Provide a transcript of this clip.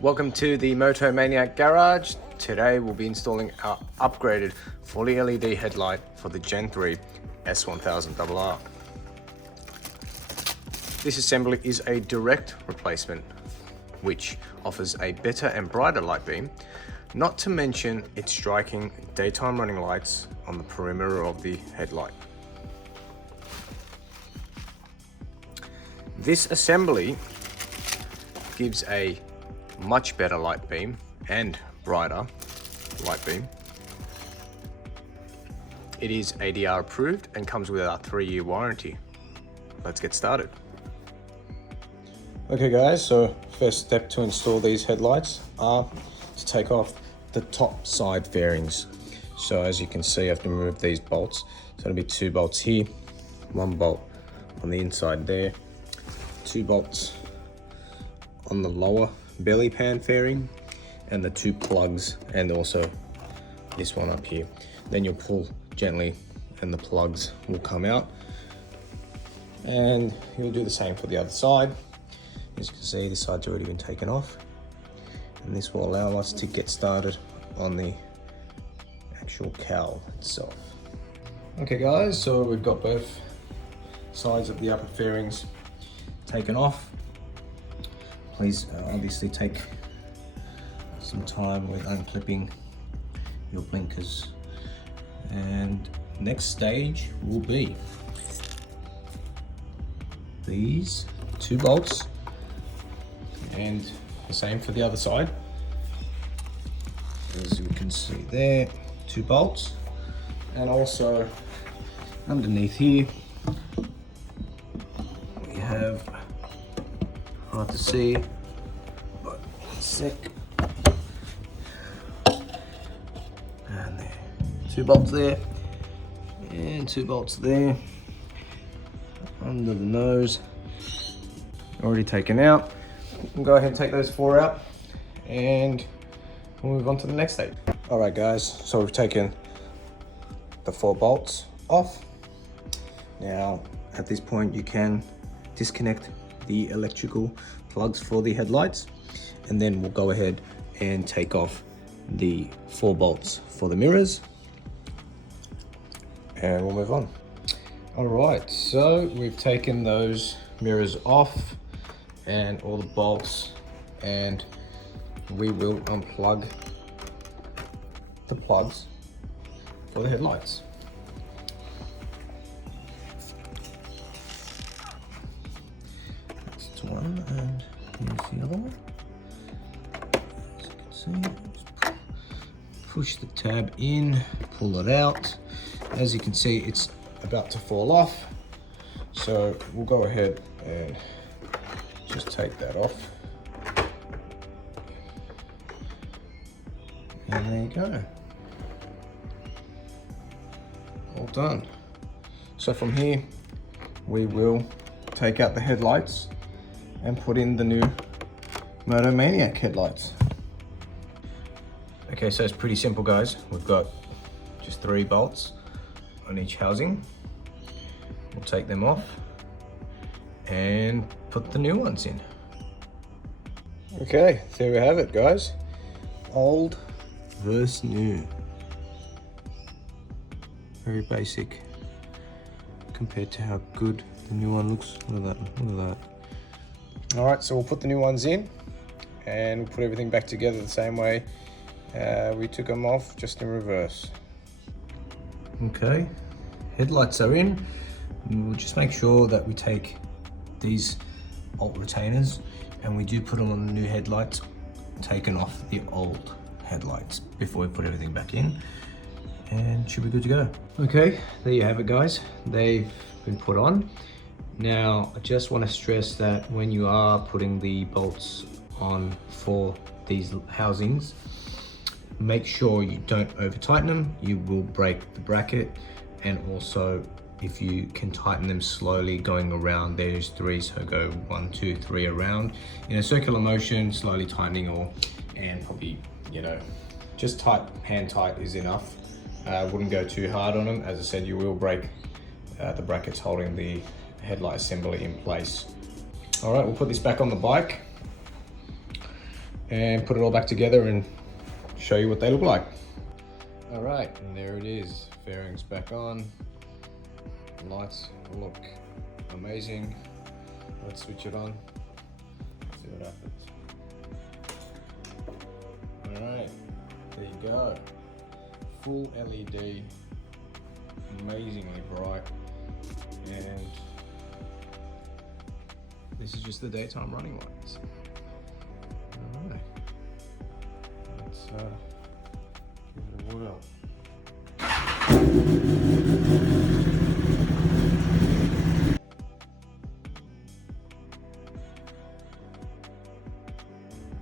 Welcome to the Moto Maniac garage. Today we'll be installing our upgraded fully LED headlight for the Gen 3 S1000RR. This assembly is a direct replacement which offers a better and brighter light beam, not to mention its striking daytime running lights on the perimeter of the headlight. This assembly gives a much better light beam and brighter light beam. It is ADR approved and comes with our 3-year warranty. Let's get started. Okay guys, so first step to install these headlights are to take off the top side fairings. So as you can see, I have to remove these bolts. So it'll be 2 bolts here, 1 bolt on the inside there, 2 bolts on the lower belly pan fairing, and the 2 plugs, and also this one up here. Then you'll pull gently and the plugs will come out, and you'll do the same for the other side. As you can see, this side's already been taken off, and this will allow us to get started on the actual cowl itself. Okay guys, so we've got both sides of the upper fairings taken off. Please obviously take some time with unclipping your blinkers. And next stage will be these 2 bolts, and the same for the other side. As you can see there, 2 bolts, and also underneath here we have, hard to see, but 1 sec. And there, 2 bolts there, and 2 bolts there, under the nose, already taken out. We'll go ahead and take those 4 out, and we'll move on to the next stage. All right guys, so we've taken the 4 bolts off. Now, at this point, you can disconnect the electrical plugs for the headlights, and then we'll go ahead and take off the 4 bolts for the mirrors, and we'll move on. All right, so we've taken those mirrors off and all the bolts, and we will unplug the plugs for the headlights. That's one, and here's the other one. As you can see, just push the tab in, pull it out. As you can see, it's about to fall off, so we'll go ahead and just take that off. And there you go. All done. So from here, we will take out the headlights and put in the new Moto Maniac headlights. Okay, so it's pretty simple guys. We've got just 3 bolts on each housing. We'll take them off and put the new ones in. Okay, there we have it guys. Old versus new. Very basic compared to how good the new one looks. Look at that, look at that. All right, so we'll put the new ones in and we'll put everything back together the same way we took them off, just in reverse. Okay, headlights are in. We'll just make sure that we take these alt retainers and we do put them on the new headlights, taking off the old headlights before we put everything back in, and should be good to go. Okay, there you have it guys. They've been put on. Now, I just want to stress that when you are putting the bolts on for these housings, make sure you don't over tighten them. You will break the bracket, and also if you can tighten them slowly going around, there's 3, so go 1, 2, 3 around in a circular motion, slowly tightening, and probably, you know, just tight, hand tight is enough. Wouldn't go too hard on them. As I said, you will break the brackets holding the headlight assembly in place. All right, we'll put this back on the bike. and put it all back together and show you what they look like. All right, and there it is. Fairings back on. Lights look amazing. Let's switch it on. See what happens. All right, there you go. Full LED, amazingly bright, and this is just the daytime running lights. All right, let's give it a whirl.